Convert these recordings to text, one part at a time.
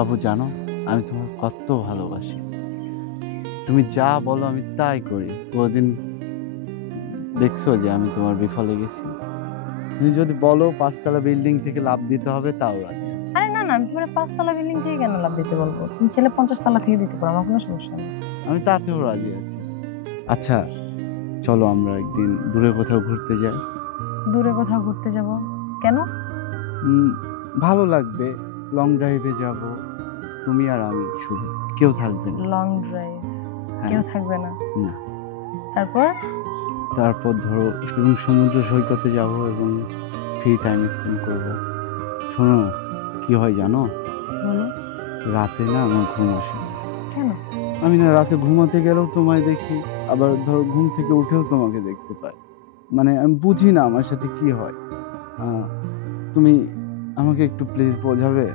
বাবু জানো, আমি তোমার কত ভালোবাসি। তুমি যা বলো আমি তাই করি। কোনদিন দেখছো যে আমি তোমার বিফলে গেছি? তুমি যদি বলো 5 তলা বিল্ডিং থেকে লাফ দিতে হবে, তাও রাজি আছি। আরে না না, আমি তোমার 5 তলা বিল্ডিং থেকে কেন লাভ দিতে বলবো? তুমি ছেলে 50 তলা থেকে দিতে পারো, আমার কোনো সমস্যা নেই। আমি তাতেও রাজি আছি। আচ্ছা, চলো আমরা একদিন দূরে কোথাও ঘুরতে যাই। দূরে কোথাও ঘুরতে যাব? কেন? উম, ভালো লাগবে। লং ড্রাইভে যাব, তুমি আর আমি শুধু, কেউ থাকবে না। Long drive? হ্যাঁ। কেউ থাকবে না? না। তারপর? তারপর ধরো এবং সমুদ্র সৈকতে যাব এবং ফ্রি টাইম স্পেন্ড করব। শোনো, কি হয় জানো, বলো। রাতে না আমার ঘুম আসে না। কেন? আমি না রাতে ঘুমাতে গেলেও তোমায় দেখি, আবার ধরো ঘুম থেকে উঠেও তোমাকে দেখতে পাই। মানে আমি বুঝি না আমার সাথে কি হয়। তুমি আমাকে একটু প্লিজ বোঝাবে?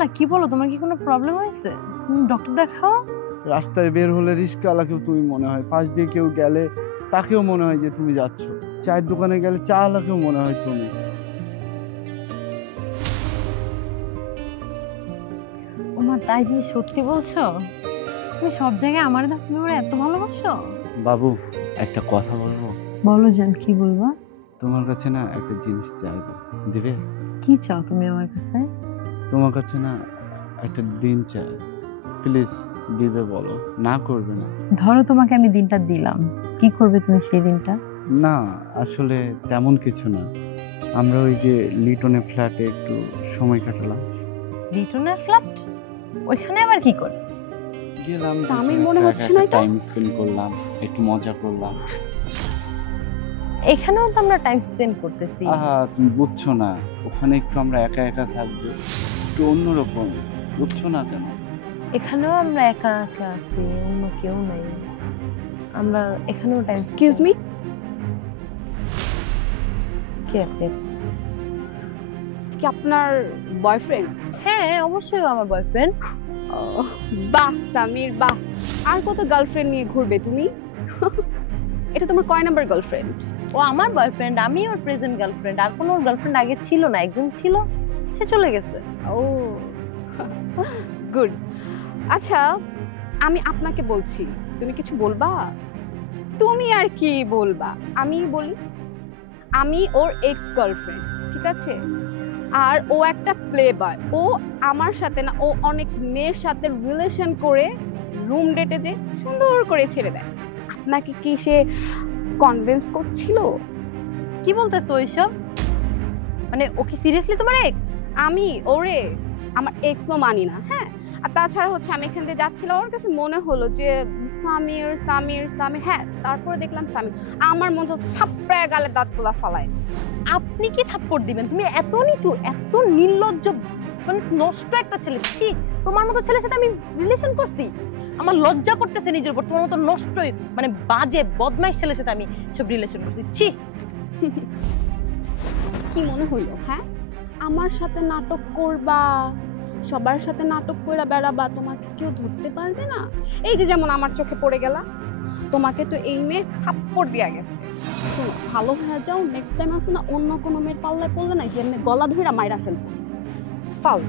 না, কি বলো, তোমার কি কোনো প্রবলেম হয়েছে? তুমি ডক্টর দেখাও। রাস্তায় বের হলে রিস্কাওয়ালাকেও তুমি মনে হয়, পাশ দিয়ে কেউ গেলে তাকেও মনে হয় যে তুমি যাচ্ছ, চায়ের দোকানে গেলে চা ওয়ালাকেও মনে হয় তুমি। ওমা, তাই তুমি সত্যি বলছো? তুমি সব জায়গায় আমার ব্যাপারে এত ভালোবাসো? বাবু, একটা কথা বলবো? বলো জান, কি বলবা? তোমার কাছে না একটা জিনিস চাইবো, দিবে? কি চাও তুমি আমার কাছে? তোমার কাছে না একটা দিন চাই, প্লিজ দিবে বলো, না করবে না। ধরো তোমাকে আমি দিনটা দিলাম, কি করবে তুমি সেই দিনটা? না, আসলে তেমন কিছু না। আমরা ওই যে লিটনের ফ্ল্যাটে একটু সময় কাটালাম। লিটনের ফ্ল্যাট? ওইখানে আবার কি করে? গেলাম, আমি মনে হচ্ছে না এটা। টাইম স্পেন্ড করলাম, একটু মজা করলাম। এখানেও তো আমরা টাইম স্পেন্ড করতেছি। আহা, তুমি বুঝছো না, ওখানে একটু আমরা একা একা থাকবো, একটু অন্যরকম, বুঝছো না কেন? এখানেও আমরা একা একা আছি, অন্য কেউ নাই। আমরা এখানেও টাইম। এক্সকিউজ মি, কি আপনি? কি আপনার বয়ফ্রেন্ড? হ্যাঁ, অবশ্যই আমার বয়ফ্রেন্ড। বাহ সামির, বাহ। আর কত গার্লফ্রেন্ড নিয়ে ঘুরবে তুমি? এটা তোমার কয় নাম্বার গার্লফ্রেন্ড? ও আমার বয়ফ্রেন্ড, আমি ওর প্রেজেন্ট গার্লফ্রেন্ড। আর কোনো গার্লফ্রেন্ড আগে ছিল না, একজন ছিল, সে চলে গেছে। ও গুড। আচ্ছা, আমি আপনাকে বলছি, তুমি কিছু বলবা? তুমি আর কি বলবা, আমি বলি। আমি ওর এক্স গার্লফ্রেন্ড, ঠিক আছে? আর ও একটা প্লে বয়। ও আমার সাথে না, ও অনেক মেয়ের সাথে রিলেশন করে রুম ডেটে যে সুন্দর করে ছেড়ে দেয়। আপনাকে কি সে কনভিন্স করছিল? কি বলতেছো ওইসব? মানে ও কি সিরিয়াসলি তোমার এক্স? আমি ওরে আমার এক্সও মানি না, হ্যাঁ। আর তাছাড়া হচ্ছে আমি এখান দিয়ে যাচ্ছিলাম, আমার কাছে মনে হলো যে সামির সামির সামির, হ্যাঁ। তারপরে দেখলাম সামির, আমার মন তো থাপ্পড়ায় গালে দাঁতগুলা ফালায়। আপনি কি থাপ্পড় দিবেন? তুমি এত নিচু, এত নির্লজ্জ, মানে নষ্ট একটা ছেলে। ছি, তোমার মতো ছেলের সাথে আমি রিলেশন করছি? আমার লজ্জা করতেছে নিজের উপর। তোমার মতো নষ্টই, মানে বাজে বদমাইশ ছেলের সাথে আমি সব রিলেশন করছি। ছি। কি মনে হইলো, হ্যাঁ? আমার সাথে নাটক করবা, সবার সাথে নাটক কইরা বেড়াবা, তোমাকে কেউ ধরতে পারবে না। এই যে যেমন আমার চোখে পড়ে গেলা, তোমাকে তো এই মেয়ে থাপ্পড় দিয়া গেছে। শোনো, ভালো হয়ে যাও, নেক্সট টাইম আসো না, অন্য কোনো মেয়ের পাল্লায় পড়লে না, যে গলা ধইরা মাইরা ফেলবো। ফাল।